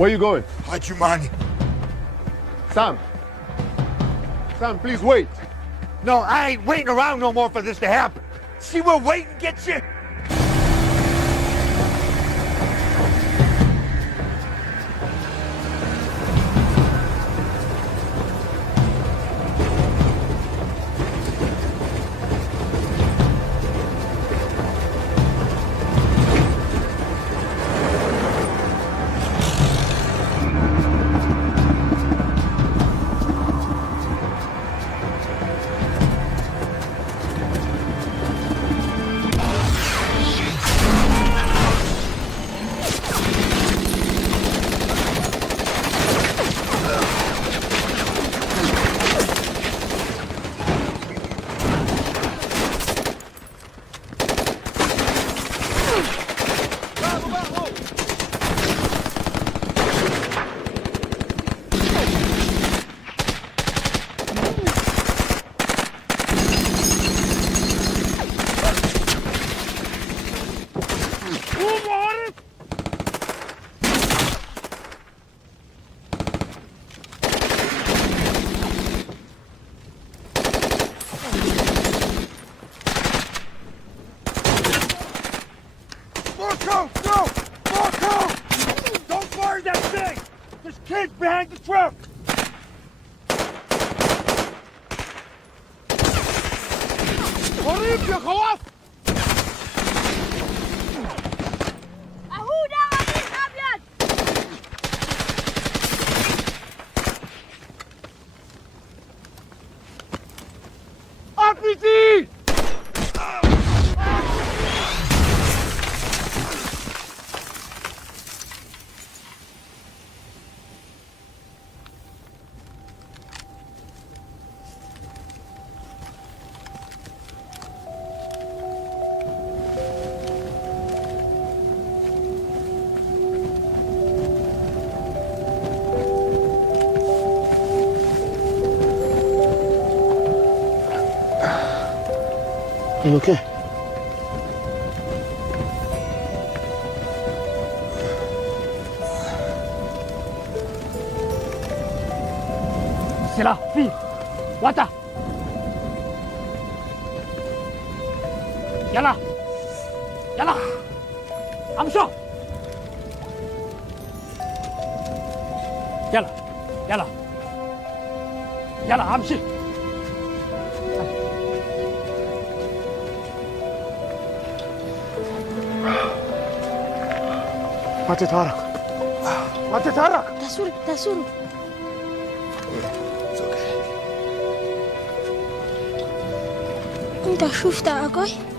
Where you going? Hajumani. Sam. Sam, please wait. No, I ain't waiting around no more for this to happen. See where waiting gets you? Kids behind the truck! قريب يا خواف! اهو ده قميص ابيض! RPG! You okay? سلاح فيه وقتها يلا يلا امشوا يلا يلا يلا امشي ما تتحرك ما تتحرك تسوري انت شفت اجاي